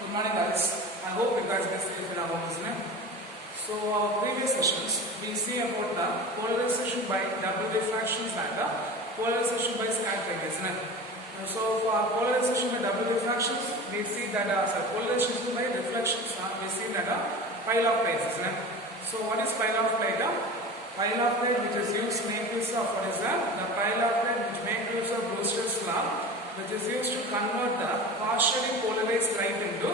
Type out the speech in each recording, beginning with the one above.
Good morning, guys. I hope you guys are safe in our home, isn't it? So, our previous sessions, we see about the polarization by double diffractions and the polarization by scattering, isn't it? So, for polarization by double diffractions, we see that polarization by reflections, we see that pile of plates, isn't it? So, what is pile of plate? Pile of plate which is used to make use of what is that? The pile of plate which make use of Brewster's law, which is used to convert the partially polarized light into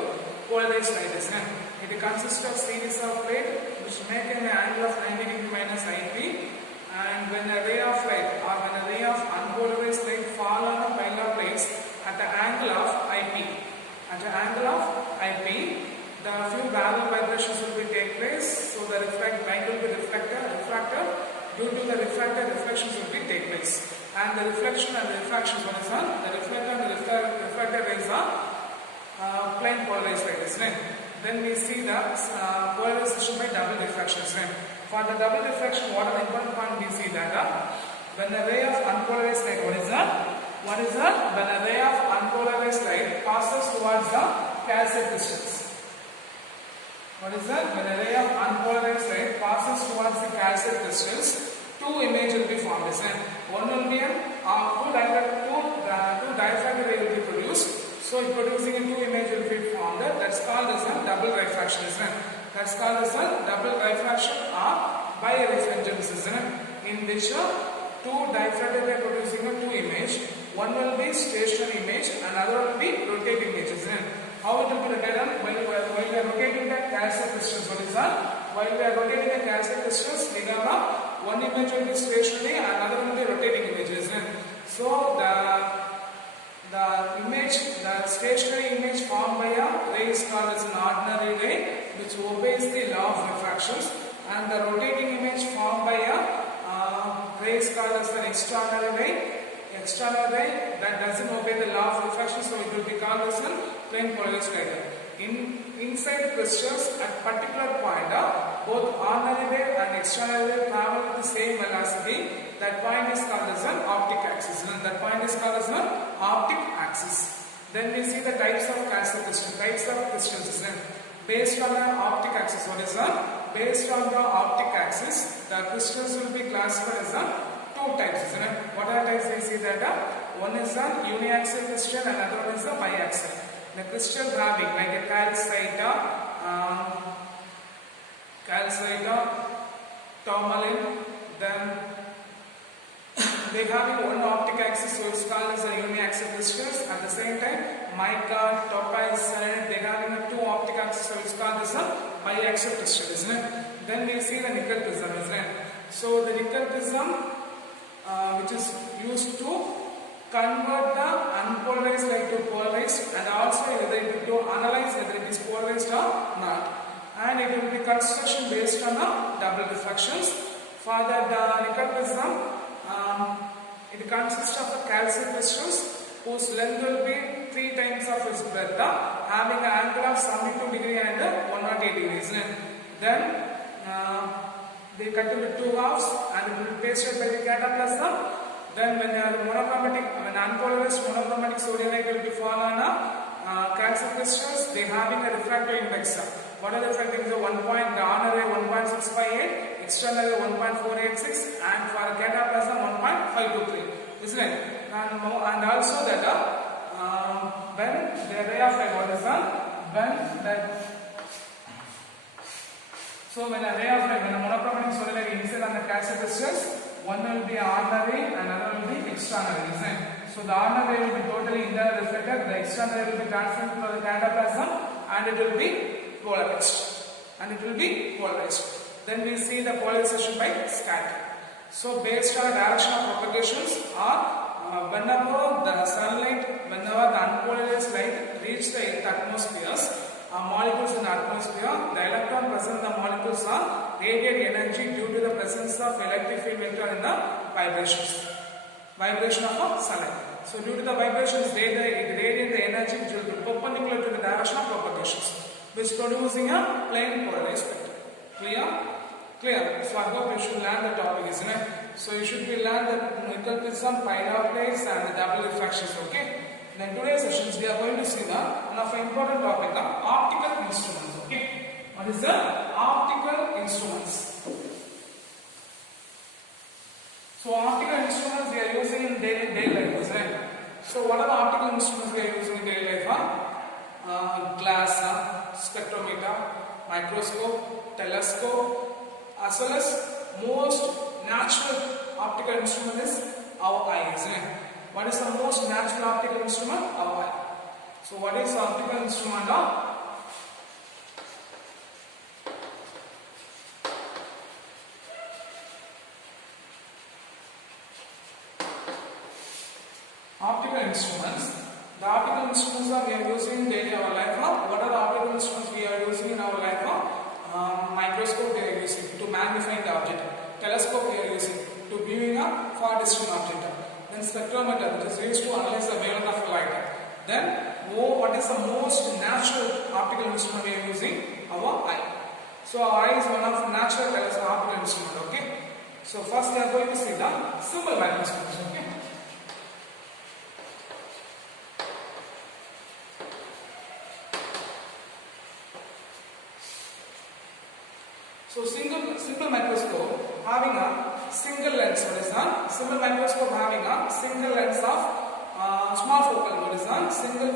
polarized light, isn't it? It consists of series of plate which make an angle of 90 degree minus IP, and when a ray of light or when a ray of unpolarized light fall on a pile of plates at the angle of IP, the few parallel vibrations will be take place, so the light will be refracted. Due to the reflections will be take place, and the reflection and the refractions, what is that? The reflector and the refracted rays are plane polarized light, isn't it? Then we see the polarization by double diffraction, isn't it? For the double diffraction, what are the important point we see that when a ray of unpolarized light, what is that? When a ray of unpolarized light passes towards the calcite crystals. What is that? When a ray of unpolarized light passes towards the calcite crystals, two images will be formed, isn't it? One will be two diffracted ray will be produced. So, producing a two image will be formed. That's called as a double diffraction, isn't it? That's called as a double diffraction or birefringence, isn't it? In which two diffracted ray producing a two image. One will be stationary image and another will be rotating image, isn't it? How it will be rotated? While we are rotating the calcite crystals, what is that? While we are rotating the calcite crystals, we have one image will be stationary and another will be rotating image, isn't it? So the stationary image formed by a ray is called as an ordinary ray, which obeys the law of refractions, and the rotating image formed by a ray is called as an extraordinary ray. External ray that doesn't obey the law of refraction, so it will be called as a plane polarized light. Inside crystals at particular point, both ordinary ray and external ray travel with the same velocity. That point is called as an optic axis. Then we see the types of calcite crystals. Based on the optic axis, what is that? Based on the optic axis, the crystals will be classified as two types, isn't it? What are types we see that? One is a uniaxial crystal and another one is a biaxial. The crystal having like a calcite, tourmaline, then they having one optic axis, so it's called as a uniaxial crystals. At the same time, mica, topaz, they having a two optic axis, so it's called as a biaxial crystal, isn't it? Then we see the nickel prism, isn't it? So the nickel prism, which is used to convert the unpolarized light to polarized, and also to analyze whether it is polarized or not. And it will be construction based on double diffractions. For the nickel prism, it consists of calcite crystals whose length will be 3 times of its breadth, having an angle of 72 degree and 108 degrees. Then they cut into two halves and it will be pasted by the cataplasm. Then when unpolarized monochromatic sodium light will be fall on calcite crystals, they having a refractive index. What are the refractive index? The ordinary 1.658, external 1.486, and for cataplasm 1.523, isn't it? And also that when the ray of light, what is that? So when a ray of light, when a monochromatic sodium light incident on the calcite crystals, one will be ordinary and another will be external, isn't it? So the ordinary will be totally internally reflected, the external will be transmitted to the cataplasm, and it will be polarized. Then we see the polarization by scattering. So based on the direction of propagations, or whenever the unpolarized light reach the Earth atmospheres, molecules in the atmosphere, the electron present in the molecules are radiate energy due to the presence of electric field vector in the vibration of sunlight. So due to the vibrations, it radiate the energy which will be perpendicular to the direction of propagations, which producing a plane polarized vector. Clear? So I hope you should learn the topic, isn't it? So you should be learn the nickel prism, pile of plates, and the double diffractions. Okay. In today's sessions, we are going to see one of the important topic, the optical instruments. Okay, what is the optical instruments? So optical instruments we are using in daily life, right? So what are the optical instruments we are using in daily life? Glass, spectrometer, microscope, telescope, as well as most natural optical instrument is our eyes. Right? What is the most natural optical instrument? Our eye. So what is optical instrument? Optical instruments. The optical instruments that we are using in daily our life. What are the optical instruments we are using in our life? Microscope we are using to magnify the object. Telescope we are using to viewing a far distant object. Then spectrometer, which is used to analyze the wavelength of light. Then what is the most natural optical instrument we are using? Our eye. So our eye is one of the natural optical instrument. Okay. So first we are going to see the simple microscopes. Okay. So simple microscope having a single lens. What is that? Simple microscope having a single lens of small focal. What is that? Simple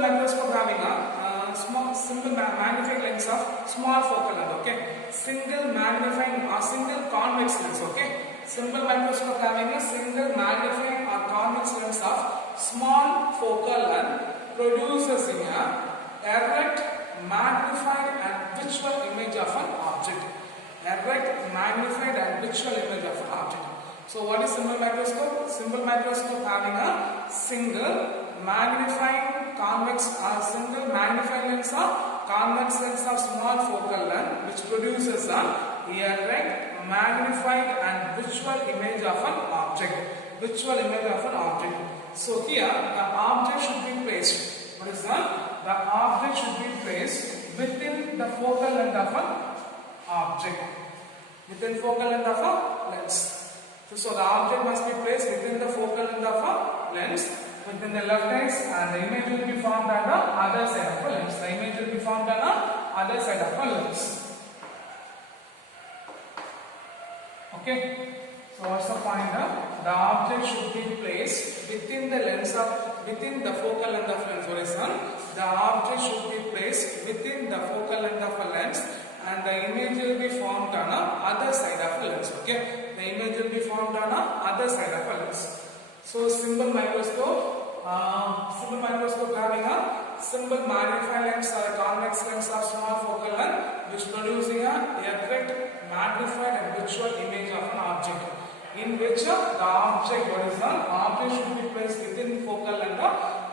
microscope having a simple magnifying lens of small focal length. Okay. Single magnifying or single convex lens. Okay. Simple microscope having a single magnifying or convex lens of small focal length produces in a erect, magnified and visual image of an object. Erect, magnified and visual image of an object. So what is simple microscope? Simple microscope having a single magnifying convex or single magnifying lens of convex lens of small focal length which produces a erect, magnified and visual image of an object. Visual image of an object. So here the object should be placed. What is that? The object should be placed within the focal length of an object. Within focal length of a lens. So the object must be placed within the focal length of a lens, within the left eyes, and the image will be formed on the other side of a lens. The image will be formed on the other side of a lens. Okay. So what's the point? The object should be placed within the lens of the focal length of lens. What is that? The object should be placed within the focal length of a lens, and the image will be formed on the other side of a lens. Okay, the image will be formed on the other side of a lens. So simple microscope having a simple magnifying lens or a convex lens of small focal length, which producing a erect, magnified and visual image of an object. In which the object, what is the object should be placed within focal length,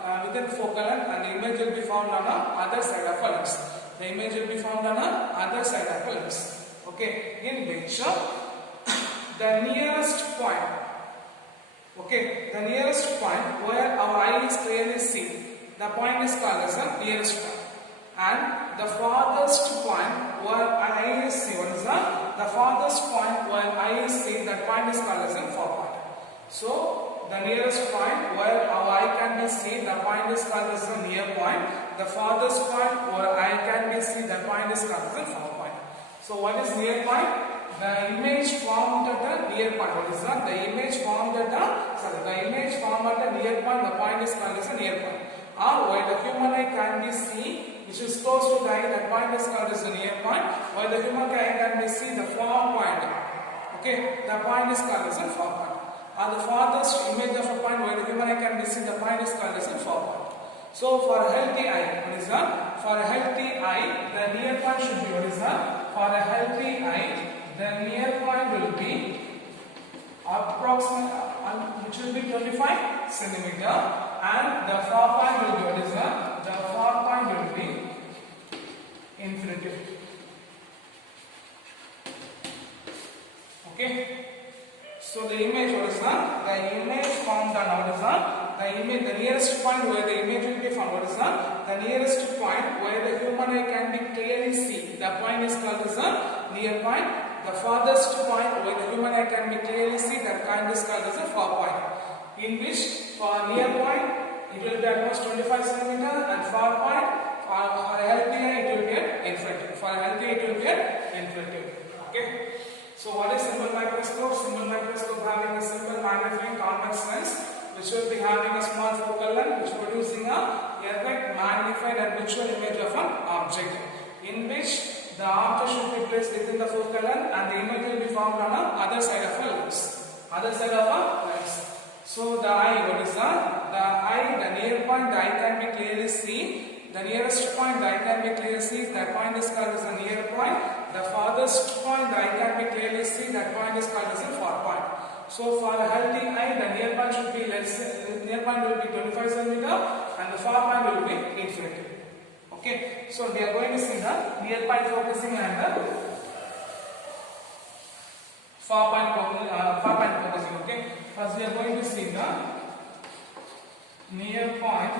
and the image will be found on the other side of a lens. The image will be found on the other side of a lens. Okay, in which the nearest point, the nearest point where our eye is clearly seen, the point is called as the nearest point. And the farthest point where an eye is seen, what is that? The farthest point where eye is seen, that point is called as a far point. So the nearest point where our eye can be seen, the point is called as a near point. The farthest point where eye can be seen, the point is called as a far point. So what is near point? The image formed at a near point. What is that? The image formed at a near point, the point is called as a near point. Or where the human eye can be seen, which is close to the eye, that point is called as the near point. Where the human eye can be seen, the far point. Okay, the point is called as a far point. Or the farthest image of a point where the human eye can be seen, the point is called as a far point. So for a healthy eye, what is that? For a healthy eye, the near point should be, what is that? For a healthy eye, the near point will be approximately, which will be 25 centimeter, and the far point will be, what is that? The far point will be infinity. Okay. So the image, what is that? The image formed on, what is that? The nearest point where the image will be found, what is that? The nearest point where the human eye can be clearly seen, the point is called as a near point. The farthest point where the human eye can be clearly seen, that point is called as a far point. in which for near point it will be at most 25 cm and far point for a healthy eye it will be at infinity. For a healthy it will be at infinity. Okay. So what is simple microscope? Simple microscope having a simple magnifying convex lens which will be having a small focal length which producing a perfect magnified and visual image of an object, in which the object should be placed within the focal length and the image will be formed on the other side of a lens. Other side of a lens. So the eye, what is that? The eye, the near point, the eye can be clearly seen. The nearest point, the eye can be clearly seen. That point is called as the near point. The farthest point, the eye can be clearly seen. That point is called as the far point. So for a healthy eye, the near point should be near point will be 25 cm and the far point will be infinity. Okay, so we are going to see the near point focusing and the far point focusing. Okay, first we are going to see the near point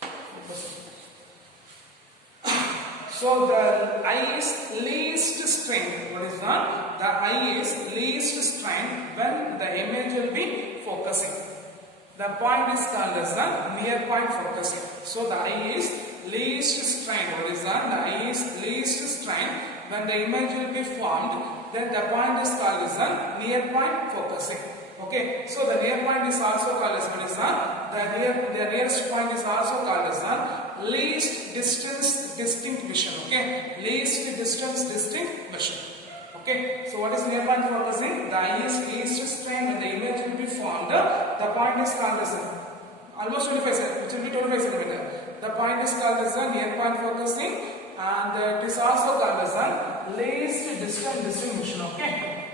focusing. So the eye is least strained. What is that? The eye is least strained when the image will be focusing. The point is called as the near point focusing. So the eye is least strained. What is that? The eye is least strained when the image will be formed. Then the point is called as the near point focusing. Okay. So the near point is also called as what is that? The nearest point is also called as the least distance distinct vision. Okay. Least distance distinct vision. Okay, so what is near point focusing? The eye is least strained when the image will be formed. The point is called as almost 25 cm, which will be 25 cm. The point is called as the near point focusing, and it is also called as the least distant distinct vision. Okay,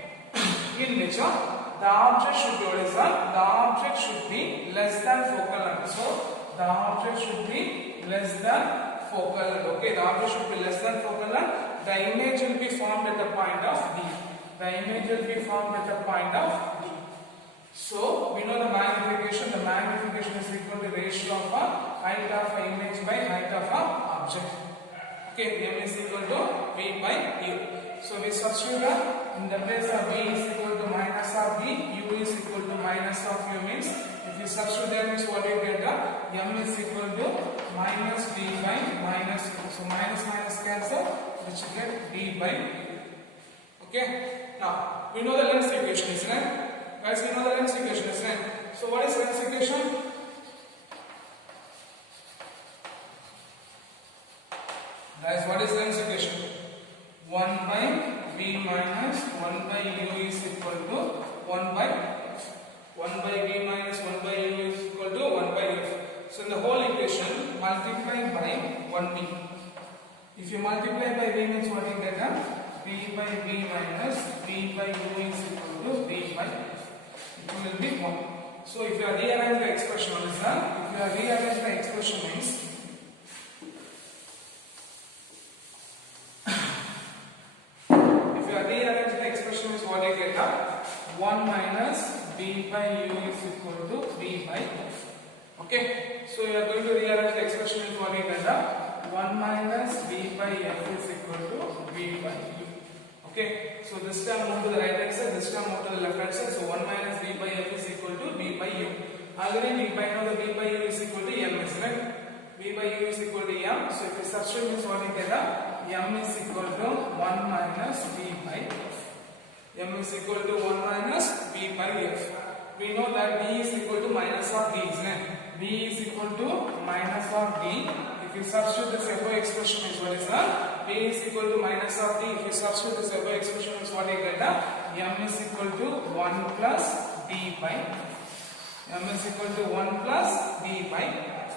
in which the object should be the object should be less than focal length. So the object should be less than focal length. Okay, the object should be less than focal length. The image will be formed at the point of D. The image will be formed at the point of D. So we know the magnification. The magnification is equal to ratio of a height of an image by height of an object. Okay, M is equal to V by U. So we substitute in the place of V is equal to minus of D, U is equal to minus of U means if you substitute there means what you get? M is equal to minus D by minus U. So minus minus cancel, which you get D by U. Okay. Now we know the length equation, isn't it? Guys, we know the length equation, isn't it? So what is length equation? Guys, what is length equation? 1 by V minus 1 by U is equal to 1 by F. 1 by V minus 1 by U is equal to 1 by F. So in the whole equation, multiply by 1V. If you multiply by V means what you get? V by V minus V by U is equal to V by F. It will be 1. So if you are rearrange the expression, what is that? If you are rearrange the expression means what you get? 1 minus V by U is equal to V by F. Okay, so you are going to rearrange the expression in what you get? 1 minus V by F is equal to V by U. Okay, so this term move to the right hand side, this term move to the left hand side. So 1 minus V by F is equal to V by U. Already we know the V by U is equal to M, isn't it? V by U is equal to M. So if you substitute means what you get? M is equal to 1 minus V by F. M is equal to 1 minus V by F. We know that D is equal to minus of D, isn't it? V is equal to minus of D. If you substitute this above expression is what is that? V is equal to minus of D. If you substitute this above expression is what you get? M is equal to 1 plus D by F. M is equal to 1 plus D by F.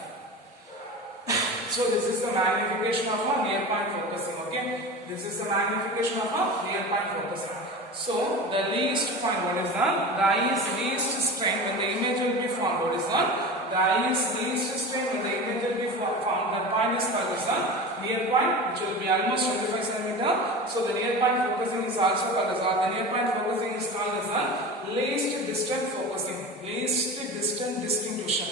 So this is the magnification of a near point focusing. Okay, this is the magnification of a near point focusing. So the least point, what is that? The eye is least strained when the image will be formed. What is that? The eye is least strained when the image will be formed. The point is called as a near point, which will be almost 25 cm. So the near point focusing is also called as the near point focusing is called as a least distant focusing, least distant distinct vision,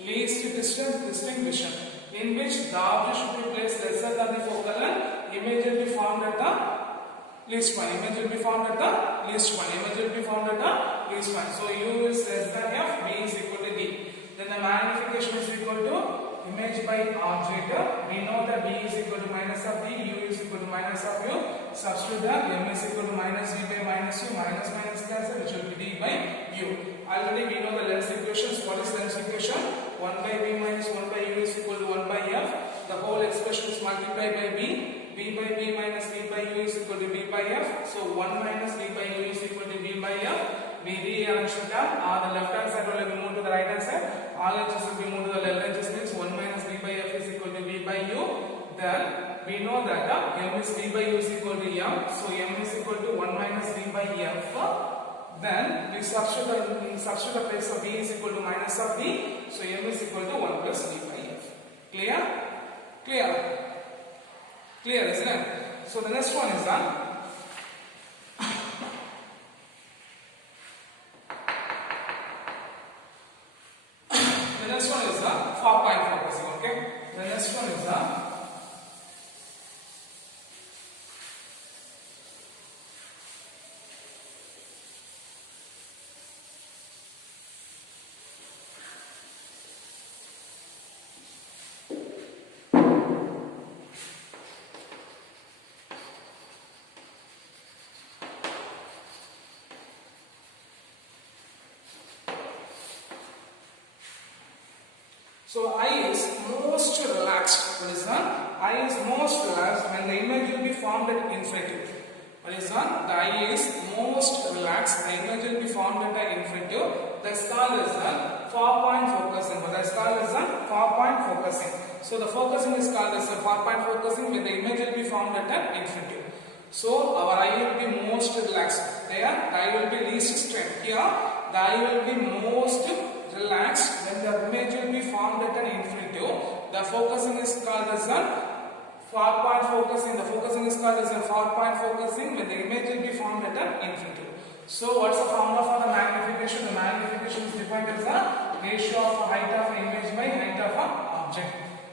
least distant distinct vision, in which the object should be placed lesser than the focal length. Image will be formed at the least point. Image will be found at the least point. Image will be found at the least point. So U is less than F, V is equal to D. Then the magnification is equal to image by object. We know that V is equal to minus of D, U is equal to minus of U. Substitute that M is equal to minus V by minus U, minus minus cancel, which will be D by U. Already we know the length equations. What is length equation? 1 by V minus 1 by U is equal to 1 by F. The whole expression is multiplied by V. V by V minus V by U is equal to V by F. So 1 minus V by U is equal to V by F. We rearrange the term. The left hand side will be moved to the right hand side. All edges will be moved to the left edges. Means 1 minus V by F is equal to V by U. Then we know that M is V by U is equal to M. So M is equal to 1 minus V by F. Then we substitute the place of V is equal to minus of V. So M is equal to 1 plus V by F. Clear? Clear? Clear, isn't it? So the next one is the next one is 4-point focusing. Okay. The next one is so eye is most relaxed. What is that? Eye is most relaxed when the image will be formed at infinitive. What is that? The eye is most relaxed. The image will be formed at the infinitive. That's called as 4-point focusing. What is called as 4-point focusing. So the focusing is called as 4-point focusing when the image will be formed at an infinitive. So our eye will be most relaxed. There, the eye will be least strained. Here, the eye will be most relaxed when the image will be formed at an infinitive. The focusing is called as 4-point focusing. The focusing is called as 4-point focusing when the image will be formed at an infinitive. So what's the formula for the magnification? The magnification is defined as a ratio of height of image by height of an object.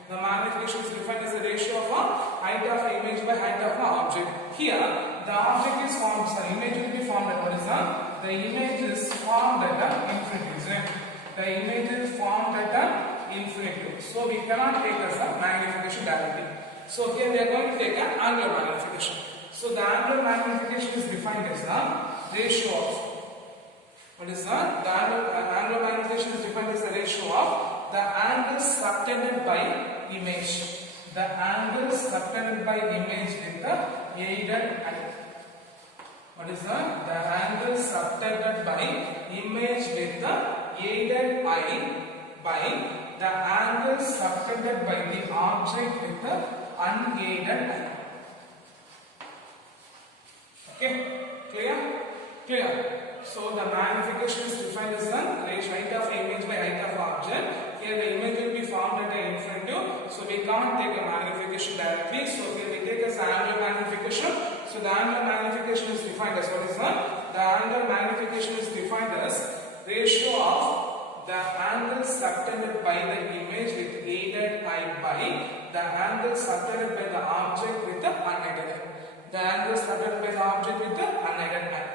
The magnification is defined as a ratio of height of image by height of an object. Here, the object is formed. So image will be formed at what is the image is formed at an infinitive. The image is formed at an infinitive. So we cannot take as a magnification directly. So here we are going to take an angular magnification. So the angular magnification is defined as the ratio of what is that? The angular magnification is defined as the ratio of the angle subtended by image. The angle subtended by image with the aided eye. What is that? The angle subtended by image with the aided eye by the angle subtended by the object with the unaided eye. Okay, clear? Clear. So the magnification is defined as the height of image by height of object. Here the image will be formed at an infinitive. So we can't take a magnification directly. So here we take as angular magnification. So the angular magnification is defined as what is that? The angular magnification is defined as ratio of the angle subtended by the image with aided eye by the angle subtended by the object with the unaided eye. The angle subtended by the object with the unaided eye.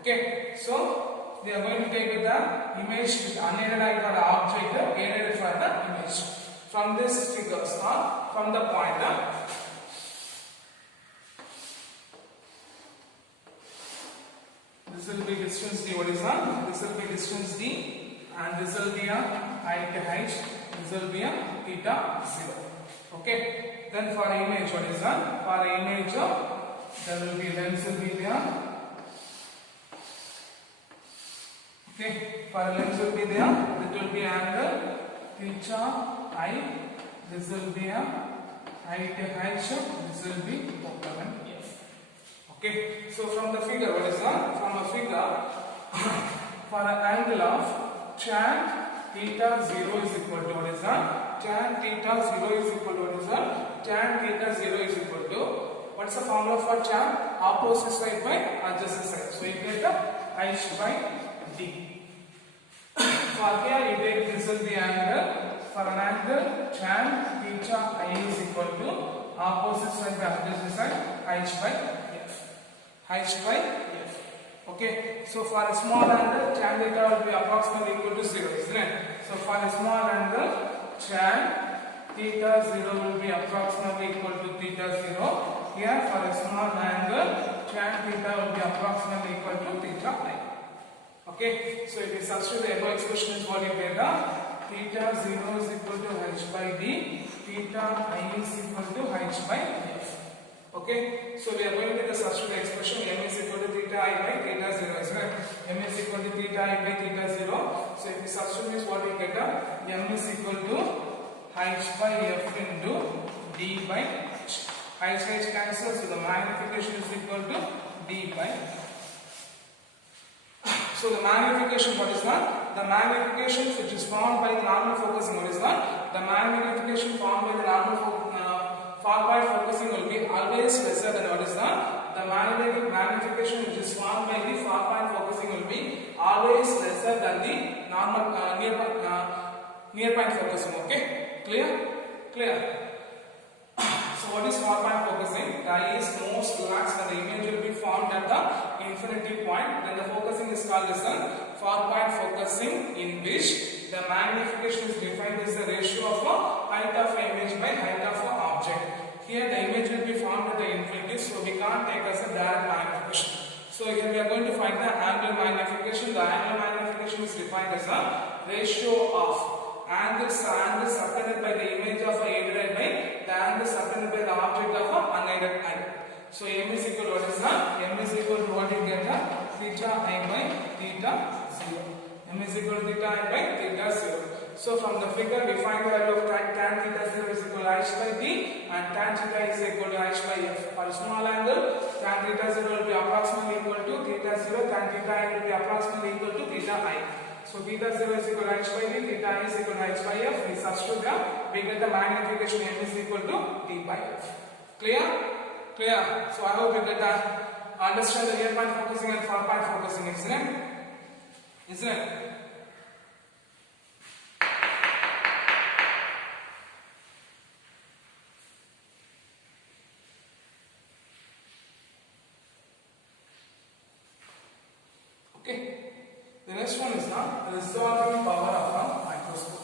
Okay, so we are going to take the image with unaided eye for the object, aided for the image. From this figures or from the point. This will be distance d. What is that? This will be distance d, and this will be a height h. This will be a theta 0. Okay. Then for image, what is that? For image, there will be length will be there. Okay. For length will be there. It will be angle theta I. This will be a height h. This will be focal length. Okay, so from the figure, what is that? From a figure, for an angle of tan theta 0 is equal to what is that? Tan theta 0 is equal to what is that? Tan theta 0 is equal to, what's the formula for tan? Opposite side by adjacent side. So you get the h by d. For here you take this will be angle. For an angle, tan theta I is equal to opposite side by adjacent side h by h by f. Okay, so for a small angle, tan theta will be approximately equal to 0, isn't it? So for a small angle, tan theta 0 will be approximately equal to theta 0. Here for a small angle, tan theta will be approximately equal to theta I. Okay, so if you substitute the above expression is what you get, theta 0 is equal to h by d, theta I is equal to h by f. Okay, so we are going with the substitute expression m is equal to theta I by theta 0, isn't it? M is equal to theta I by theta 0. So if you substitute this, what you get, m is equal to h by f into d by h. H cancels, so the magnification is equal to d by h. So the magnification, what is that? The magnification which is formed by the normal focusing, what is that? The magnification formed by the normal far point focusing will be always lesser than what is that? The magnification which is formed by the far point focusing will be always lesser than the normal near point focusing. Okay, clear? Clear. So what is far point focusing? The eye is most relaxed and the image will be formed at the infinity point. Then the focusing is called as a far point focusing, in which the magnification is defined as the ratio of height of image by height of object. Here the image will be formed at the infinity, so we can't take as a direct magnification. So here we are going to find the angular magnification. The angular magnification is defined as a ratio of angles subtended by the image of a aided eye by the angle subtended by the object of a unaided eye. So m is equal to what is that? M is equal to what you get, theta I by theta 0. M is equal to theta I by theta 0. So from the figure we find the value of tan theta 0 is equal to h by d and tan theta is equal to h by f. For a small angle, tan theta 0 will be approximately equal to theta 0, tan theta I will be approximately equal to theta I. So theta 0 is equal to h by d, theta I is equal to h by f. We substitute there, we get the magnification m is equal to d by f. Clear? Clear? So I hope you get that. Understand the near point focusing and far point focusing, isn't it? Isn't it? Okay. The next one is the resolving power of a microscope.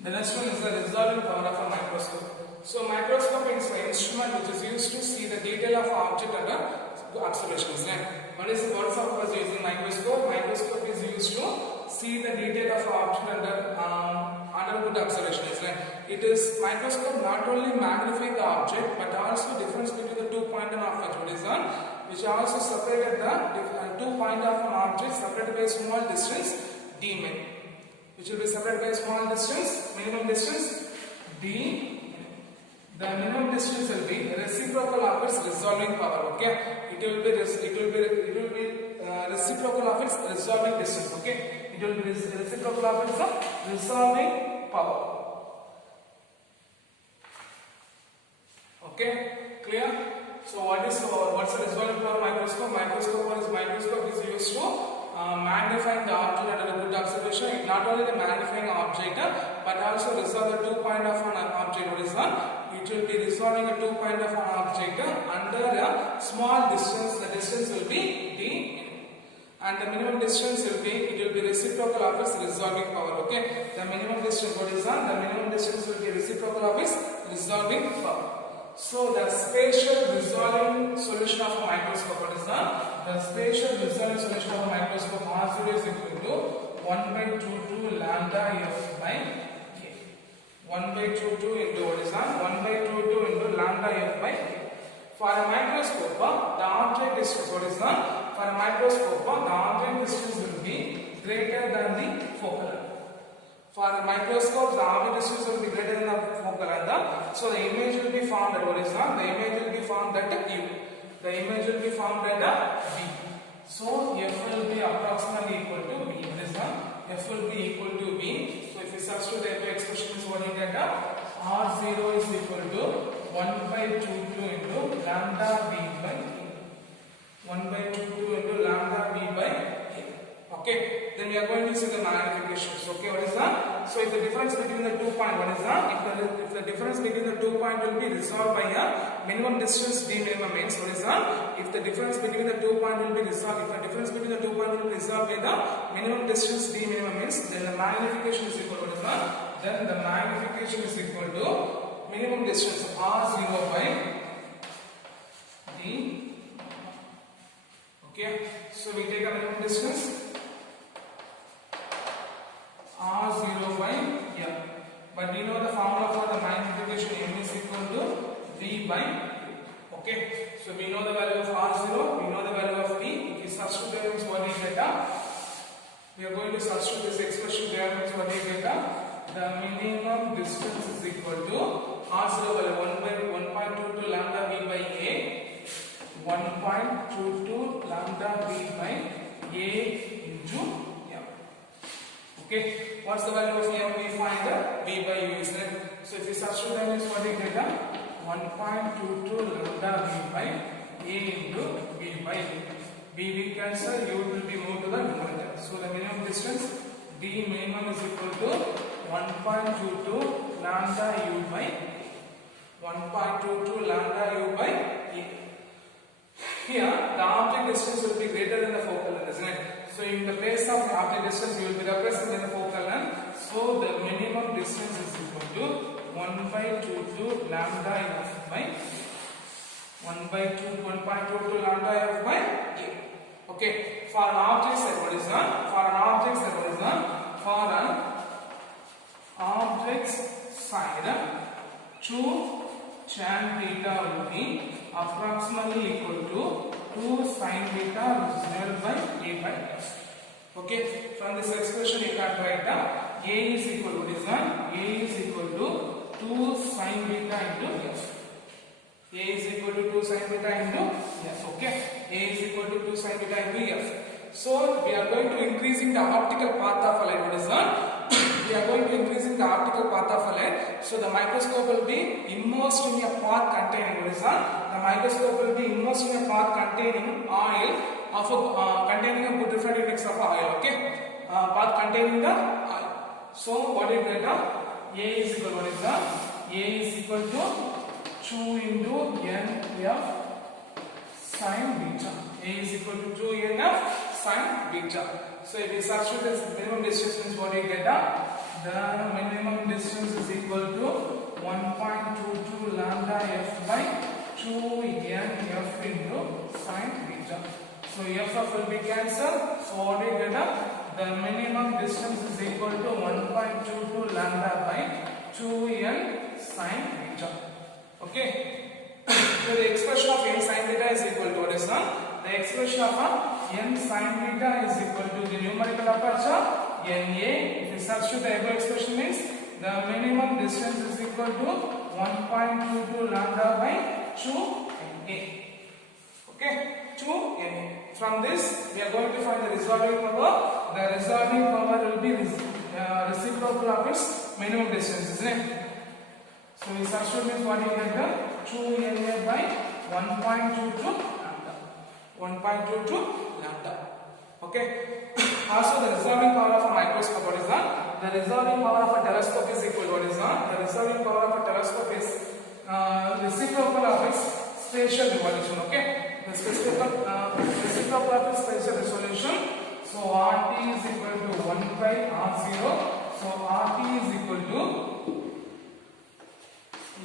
The next one is the resolving power of a microscope. So microscope is an instrument which is used to see the detail of an object under observation. What is the purpose of using microscope? Microscope is used to see the detail of an object under good observation. It is microscope not only magnify the object but also difference between the 2 point of horizon, which also separated the 2 point of an object separated by a small distance d min, which will be separated by a small distance, minimum distance d. The minimum distance will be reciprocal of its resolving power. Okay, it will be reciprocal of its resolving distance. Okay, it will be reciprocal of its resolving power. Okay, clear? So what's the resolving power of microscope? Microscope is used to magnifying the object under a good observation. Not only the magnifying object but also resolve the 2 point of an object. What is that? It will be resolving a 2 point of an object under a small distance. The distance will be d, and the minimum distance will be reciprocal of its resolving power. Okay, the minimum distance, what is that? The minimum distance will be reciprocal of its resolving power. So the spatial resolving solution of a microscope, what is that? The spatial resolving solution of a microscope R0 is equal to 1 by 2 to lambda f by a. 1 by 2 2 into what is that? 1 by 2 2 into lambda f by a. For a microscope, the object distance, what is that? For a microscope, the object distance will be greater than the focal length. For a microscope, the object distance will be greater than the focal length. So the image will be formed at what is that? The image will be formed at U. The image will be formed at B. So f will be approximately equal to B. What is that? F will be equal to B. So if we substitute the F expression is what you get, R0 is equal to 1 by 2 2 into lambda B by A. 1 by 2 2 into lambda B by A. Okay, then we are going to see the magnifications. Okay, what is that? So if the difference between the 2 point, what is that? If the difference between the 2 point will be resolved by a minimum distance d minimum means, what is that? If the difference between the 2 point will be resolved, if the difference between the 2 point will be resolved by the minimum distance d minimum means, then the magnification is equal to what is that? Then the magnification is equal to minimum distance R0 by d. Okay, so we take a minimum distance R0 by M. But we know the formula for the magnification M is equal to V by U. Okay, so we know the value of R0, we know the value of V. If we substitute that means what we get, we are going to substitute this expression there means what we get, the minimum distance is equal to R0 by 1.22 lambda V by A, 1.22 lambda V by A into M. Okay, what's the value of M? We find V by U, isn't it? So if we substitute that means what we get, 1.22 lambda V by A into V by U. V will cancel, U will be moved to the numerator. So the minimum distance D minimum is equal to 1.22 lambda U by A. 1.22 lambda U by A. Here, the object distance will be greater than the focal length, isn't it? So in the place of object distance, we will be representing the focal length. So the minimum distance is equal to 1 by 2 lambda f by 1.22 lambda f by A. Okay. For an object set, what is that? For an object set, what is that? For an object side, 2 tan theta will be approximately equal to 2 sin theta, which is divided by A by F. Okay, from this expression you can write A is equal to what is that? A is equal to 2 sin theta into F. A is equal to 2 sin theta into F. Okay, A is equal to 2 sin theta into F. So we are going to increasing the optical path of a light. What is that? We are going to increasing the optical path of a light. So the microscope will be immersed in a path containing, what is that? The microscope will be immersed in a path containing oil of a, containing a good different index of oil. Okay, path containing the oil. So what is that? A is equal to what is that? A is equal to 2 into NF sin beta. A is equal to 2 NF sin beta. So if we substitute this minimum distance means what we get, the minimum distance is equal to 1.22 lambda f by 2 NF into sin beta. So f will be cancelled. So what we get, the minimum distance is equal to 1.22 lambda by 2n sin beta. Okay. So the expression of n sin theta is equal to what is that? The expression of n sin theta is equal to the numerical aperture NA. If we substitute the above expression means the minimum distance is equal to 1.22 lambda by 2 NA. Okay, 2 NA. From this we are going to find the resolving power. The resolving power will be reciprocal of its minimum distance, isn't it? So we substitute means what you get, 2 NA by 1.22 lambda. 1.22 lambda. Okay. Also the resolving power of a microscope, what is that? The resolving power of a telescope is equal to what is that? The resolving power of a telescope is reciprocal of its spatial resolution. Okay. The reciprocal of its spatial resolution. So RT is equal to 1 by R0. So RT is equal to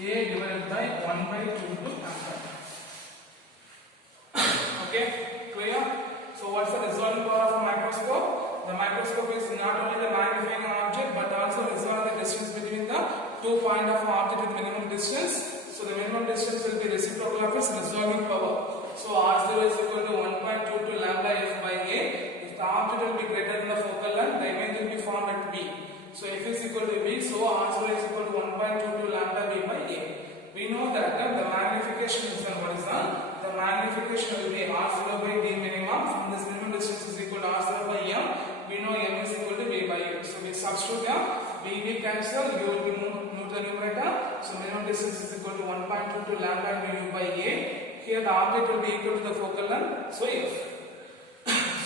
A divided by 1 by 2 to lambda. Okay, clear? So what's the resolving power of a microscope? The microscope is not only the magnifying object but also resolve the distance between the to find of object with minimum distance. So the minimum distance will be reciprocal of its resolving power. So R0 is equal to 1.22 lambda f by a. If the object will be greater than the focal length, the image will be formed at B. So f is equal to B, so R0 is equal to 1.22 lambda b by a. We know that the magnification is done. What is done? The magnification will be R0 by d minimum. From this minimum distance is equal to R0 by m. We know m is equal to b by u. So we substitute m. B cancel, u will be moved to the numerator. So minimum distance is equal to 1.22 lambda into u by a. Here the object will be equal to the focal length. So f.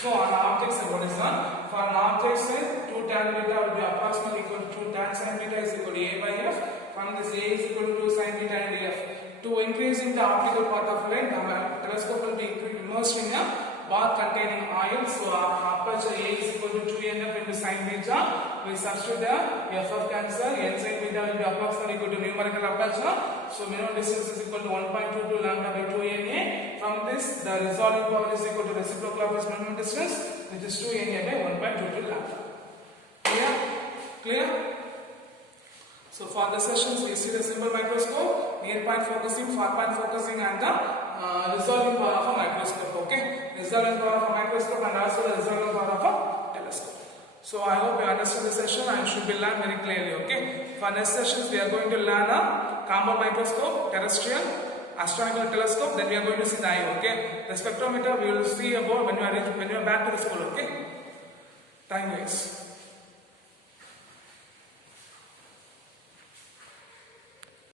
So on object side, what is done? For an object side, 2 tan beta will be approximately equal to 2 tan sin beta is equal to a by f. From this a is equal to 2 sin beta and f. To increase in the optical path of light, the telescope will be immersed in a bath containing oil. So aperture a is equal to 2nf into sin beta. We substitute the f of cancel. N sin beta will be approximately equal to numerical aperture. So minimum distance is equal to 1.22 lambda by 2na. From this, the resolving power is equal to reciprocal of its minimum distance, which is 2na by 1.22 lambda. Clear? Clear? So for the sessions, we see the simple microscope, near point focusing, far point focusing, and the resolving power of a microscope. Okay, resolving power of a microscope and also the resolving power of a telescope. So I hope you understand the session and should be learned very clearly. Okay, for next sessions we are going to learn a combo microscope, terrestrial, astronomical telescope. Then we are going to see the eye. Okay, the spectrometer we will see about when you are back to the school. Okay, time waits.